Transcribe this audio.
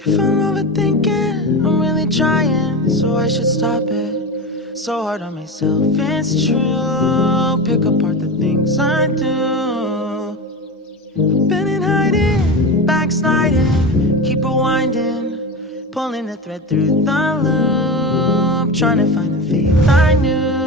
If I'm overthinking, I'm really trying, so I should stop it. So hard on myself, it's true. Pick apart the things I do. Been in hiding, backsliding, keep rewinding, pulling the thread through the loop, trying to find the faith I knew.